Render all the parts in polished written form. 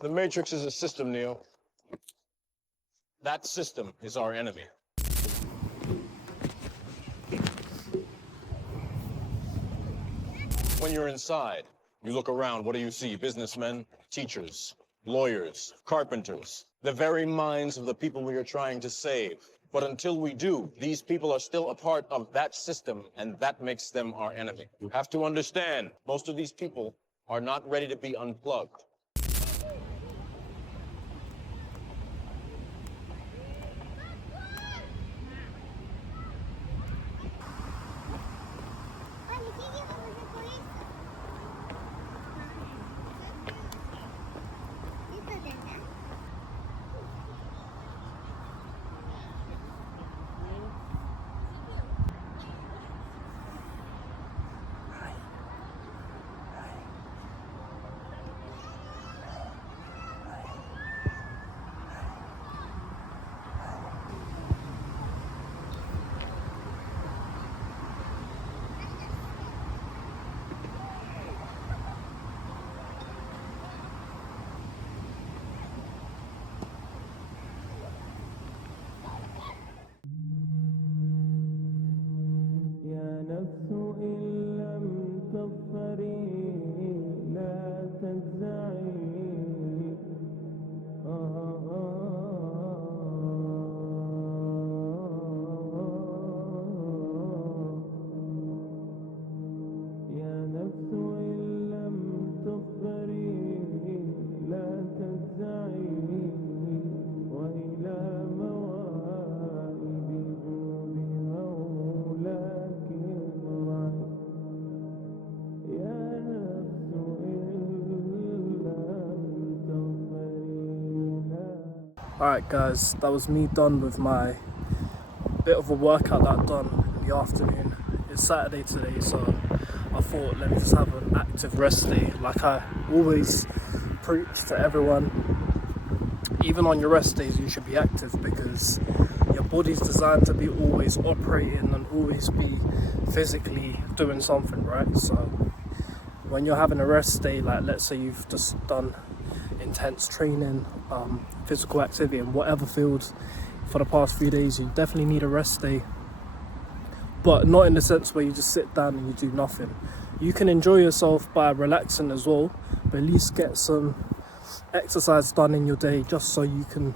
The Matrix is a system, Neo. That system is our enemy. When you're inside, you look around, what do you see? Businessmen, teachers, lawyers, carpenters, the very minds of the people we are trying to save. But until we do, these people are still a part of that system, and that makes them our enemy. You have to understand, most of these people are not ready to be unplugged. نفس إن لم تظفري لا تجزعي يا نفس إن لم تظفري لا تجزعي وإلى موائد جود مولاك ارجعي يا نفس إن لم تظفري لا. Alright guys, that was me done with my bit of a workout that I've done in the afternoon. It's Saturday today, so I thought let me just have an active rest day. Like I always preach to everyone, even on your rest days you should be active, because your body's designed to be always operating and always be physically doing something, right? So when you're having a rest day, like let's say you've just done intense training, physical activity in whatever field for the past few days, you definitely need a rest day, but not in the sense where you just sit down and you do nothing. You can enjoy yourself by relaxing as well, but at least get some exercise done in your day, just so you can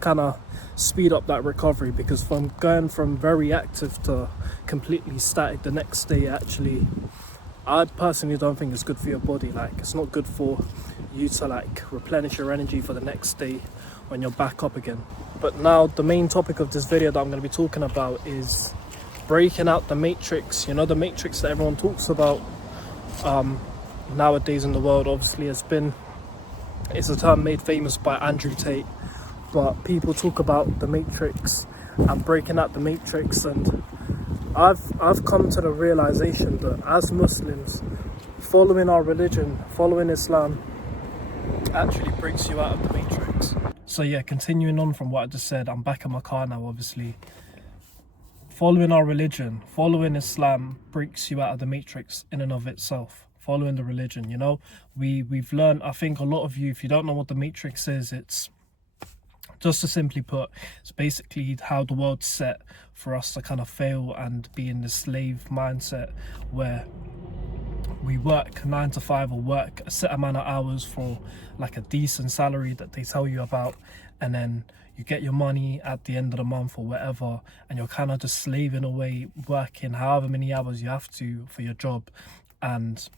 kind of speed up that recovery. Because from going from very active to completely static the next day, actually I personally don't think it's good for your body. Like it's not good for you to like replenish your energy for the next day when you're back up again. But now the main topic of this video that I'm going to be talking about is breaking out the matrix. You know, the matrix that everyone talks about nowadays in the world. Obviously it's a term made famous by Andrew Tate, but people talk about the matrix and breaking out the matrix, and I've come to the realization that as Muslims, following our religion, following Islam, actually breaks you out of the matrix. So yeah, continuing on from what I just said, I'm back in my car now. Obviously, following our religion, following Islam breaks you out of the matrix in and of itself. Following the religion, you know, we've learned, I think a lot of you, if you don't know what the matrix is, it's just to simply put, it's basically how the world's set for us to kind of fail and be in the slave mindset where we work 9 to 5 or work a set amount of hours for like a decent salary that they tell you about, and then you get your money at the end of the month or whatever, and you're kind of just slaving away, working however many hours you have to for your job, and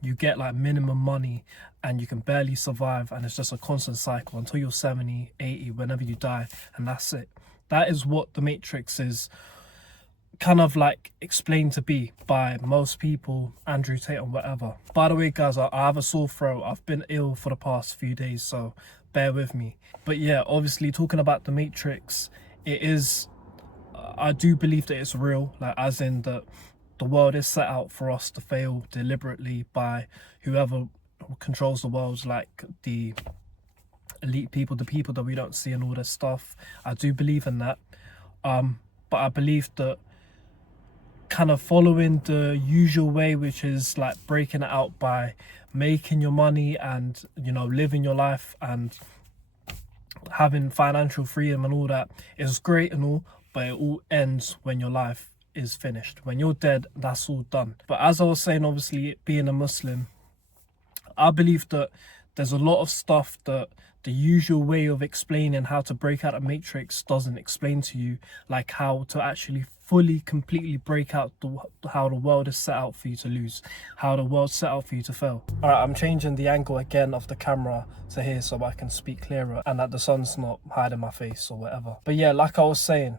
you get like minimum money and you can barely survive, and it's just a constant cycle until you're 70, 80, whenever you die, and that's it. That is what the matrix is kind of like explained to be by most people, Andrew Tate and whatever. By the way guys, I have a sore throat. I've been ill for the past few days, so bear with me. But yeah, obviously talking about the matrix, it is, I do believe that it's real, like as in that the world is set out for us to fail deliberately by whoever controls the world, like the elite people, the people that we don't see and all this stuff. I do believe in that, but I believe that kind of following the usual way, which is like breaking it out by making your money and, you know, living your life and having financial freedom and all that, is great and all, but it all ends when your life is finished. When you're dead, that's all done. But as I was saying, obviously, being a Muslim, I believe that there's a lot of stuff that the usual way of explaining how to break out a matrix doesn't explain to you, like how to actually fully, completely break out how the world is set out for you to lose, how the world's set out for you to fail. All right, I'm changing the angle again of the camera to here so I can speak clearer and that the sun's not hiding my face or whatever. But yeah, like I was saying,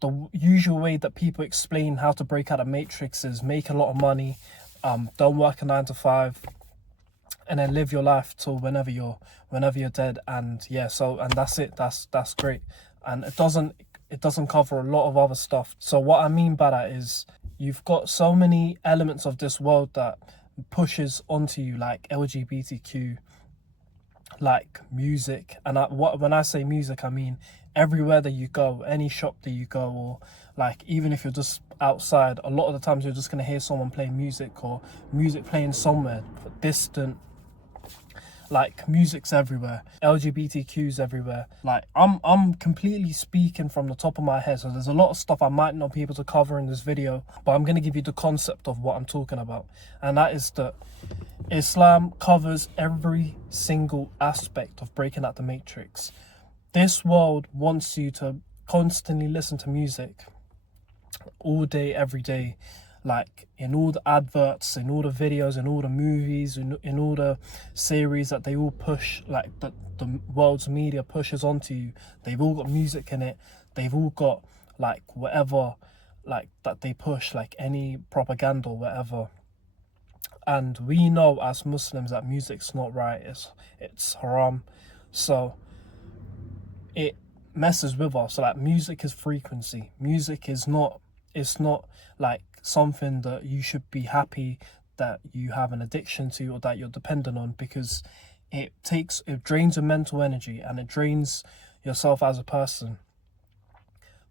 the usual way that people explain how to break out a matrix is make a lot of money, don't work a 9 to 5, and then live your life till whenever you're dead. And yeah, so, and that's it. That's great. And it doesn't cover a lot of other stuff. So what I mean by that is you've got so many elements of this world that pushes onto you, like LGBTQ, like music. And when I say music, I mean everywhere that you go, any shop that you go, or like even if you're just outside, a lot of the times you're just going to hear someone playing music, or music playing somewhere distant. Like music's everywhere, LGBTQ's everywhere. Like I'm completely speaking from the top of my head, so there's a lot of stuff I might not be able to cover in this video, but I'm going to give you the concept of what I'm talking about. And that is that Islam covers every single aspect of breaking out the matrix. This world wants you to constantly listen to music all day, every day. Like in all the adverts, in all the videos, in all the movies, in all the series that they all push, like that the world's media pushes onto you, they've all got music in it. They've all got like whatever, like that they push, like any propaganda or whatever. And we know as Muslims that music's not right. It's haram. So it messes with us. So like music is frequency. Music is not. It's not like something that you should be happy that you have an addiction to or that you're dependent on, because it drains your mental energy and it drains yourself as a person.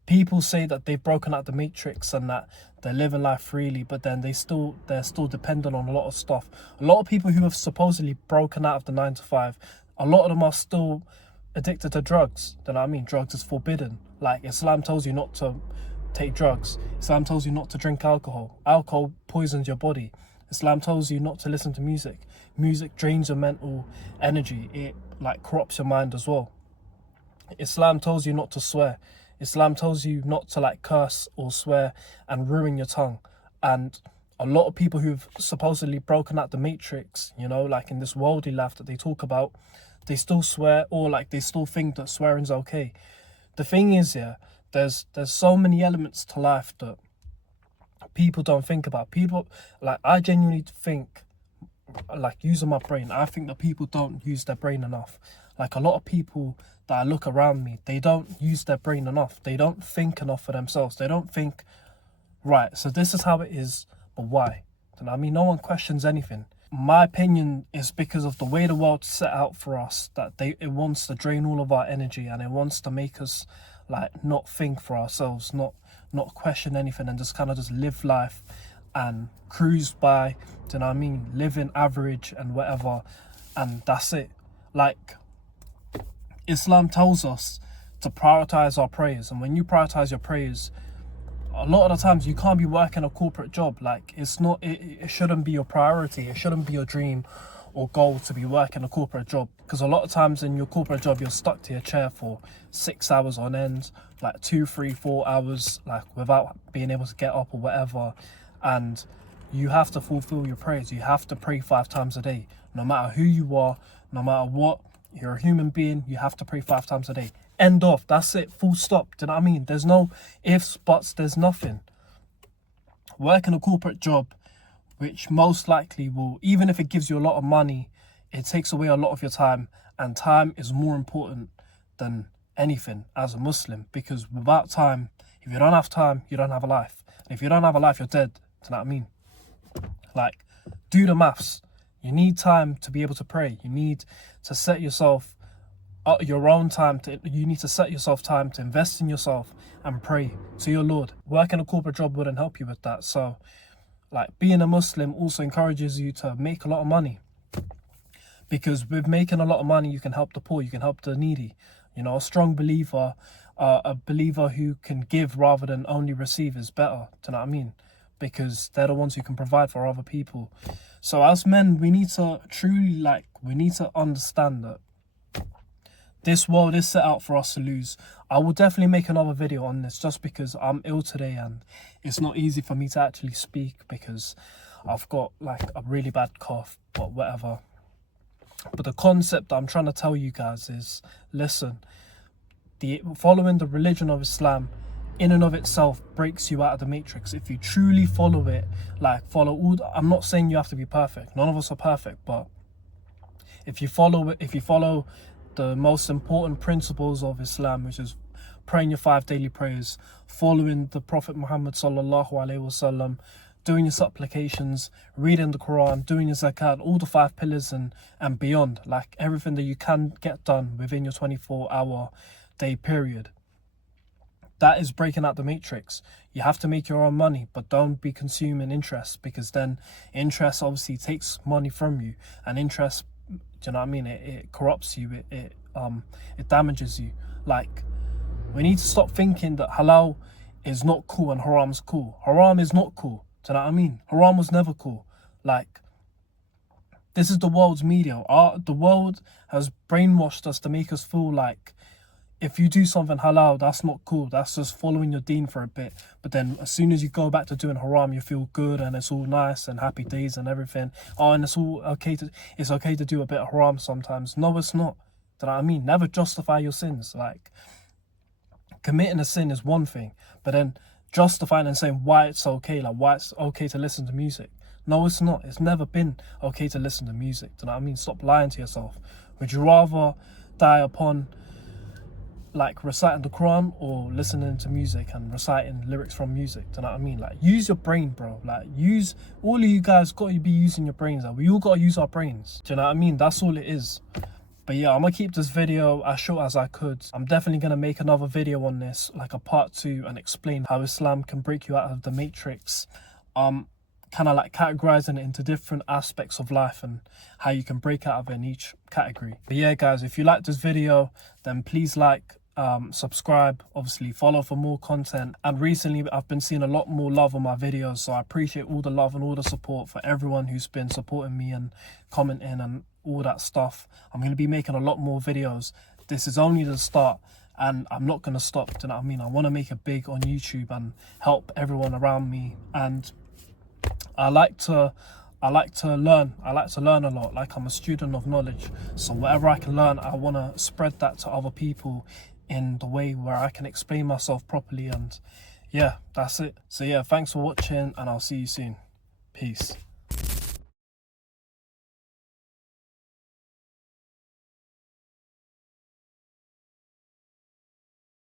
People say that they've broken out the matrix and that they're living life freely, but then they're still dependent on a lot of stuff. A lot of people who have supposedly broken out of the 9 to 5, a lot of them are still addicted to drugs. Do you know what I mean? Drugs is forbidden. Like Islam tells you not to take drugs. Islam tells you not to drink alcohol. Alcohol poisons your body. Islam tells you not to listen to music. Music drains your mental energy. It like corrupts your mind as well. Islam tells you not to swear. Islam tells you not to like curse or swear and ruin your tongue. And a lot of people who've supposedly broken out the matrix, you know, like in this worldly life that they talk about, they still swear, or like they still think that swearing's okay. The thing is, yeah, there's so many elements to life that people don't think about. People, like, I genuinely think, like, using my brain, I think that people don't use their brain enough. Like, a lot of people that I look around me, they don't use their brain enough. They don't think enough for themselves. They don't think, right, so this is how it is, but why? And I mean, no one questions anything. My opinion is because of the way the world's set out for us, that it wants to drain all of our energy, and it wants to make us like not think for ourselves, not question anything, and just kind of just live life and cruise by, do you know what I mean, living average and whatever, and that's it. Like, Islam tells us to prioritize our prayers, and when you prioritize your prayers, a lot of the times you can't be working a corporate job. Like, it shouldn't be your priority. It shouldn't be your dream or goal to be working a corporate job, because a lot of times in your corporate job you're stuck to your chair for 6 hours on end, like 2, 3, 4 hours, like without being able to get up or whatever. And you have to fulfill your prayers. You have to pray 5 times a day, no matter who you are, no matter what. You're a human being. You have to pray 5 times a day. End of. That's it. Full stop. Do you know what I mean? There's no ifs, buts. There's nothing. Working a corporate job, which most likely will, even if it gives you a lot of money, it takes away a lot of your time, and time is more important than anything as a Muslim, because without time, if you don't have time, you don't have a life. And if you don't have a life, you're dead. Do you know what I mean? Like, do the maths. You need time to be able to pray. You need to set yourself your own time you need to set yourself time to invest in yourself and pray to your Lord. Working a corporate job wouldn't help you with that. So like being a Muslim also encourages you to make a lot of money, because with making a lot of money you can help the poor, you can help the needy. You know, a strong believer, a believer who can give rather than only receive is better. Do you know what I mean? Because they're the ones who can provide for other people. So as men, we need to truly we need to understand that this world is set out for us to lose. I will definitely make another video on this, just because I'm ill today and it's not easy for me to actually speak because I've got like a really bad cough, but whatever. But the concept that I'm trying to tell you guys is, listen, following the religion of Islam in and of itself breaks you out of the matrix. If you truly follow it, I'm not saying you have to be perfect. None of us are perfect, but if you follow the most important principles of Islam, which is praying your 5 daily prayers, following the Prophet Muhammad sallallahu alaihi wasallam, doing your supplications, reading the Quran, doing your zakat, all the 5 pillars and beyond, like everything that you can get done within your 24-hour day period. That is breaking out the matrix. You have to make your own money, but don't be consuming interest, because then interest obviously takes money from you, and interest, do you know what I mean? It corrupts you. It damages you. Like, we need to stop thinking that halal is not cool and haram's cool. Haram is not cool. Do you know what I mean? Haram was never cool. Like, this is the world's media. The world has brainwashed us to make us feel like if you do something halal, that's not cool. That's just following your deen for a bit. But then as soon as you go back to doing haram, you feel good and it's all nice and happy days and everything. Oh, and it's okay to do a bit of haram sometimes. No, it's not. Do you know what I mean? Never justify your sins. Like, committing a sin is one thing, but then justifying and saying why it's okay, like why it's okay to listen to music. No, it's not. It's never been okay to listen to music. Do you know what I mean? Stop lying to yourself. Would you rather die upon like reciting the Quran or listening to music and reciting lyrics from music? Do you know what I mean? Like, use your brain, bro. Like, all of you guys got to be using your brains. Like, we all got to use our brains. Do you know what I mean? That's all it is. But yeah, I'm gonna keep this video as short as I could. I'm definitely gonna make another video on this, like a part 2, and explain how Islam can break you out of the matrix. Kind of like categorizing it into different aspects of life and how you can break out of it in each category. But yeah, guys, if you like this video, then please subscribe, obviously follow for more content. And recently I've been seeing a lot more love on my videos, so I appreciate all the love and all the support for everyone who's been supporting me and commenting and all that stuff. I'm going to be making a lot more videos. This is only the start and I'm not going to stop. Do you know what I mean? I want to make it big on YouTube and help everyone around me. And I like to learn. I like to learn a lot. Like, I'm a student of knowledge, so whatever I can learn, I want to spread that to other people in the way where I can explain myself properly. And yeah, that's it. So yeah, thanks for watching and I'll see you soon. Peace.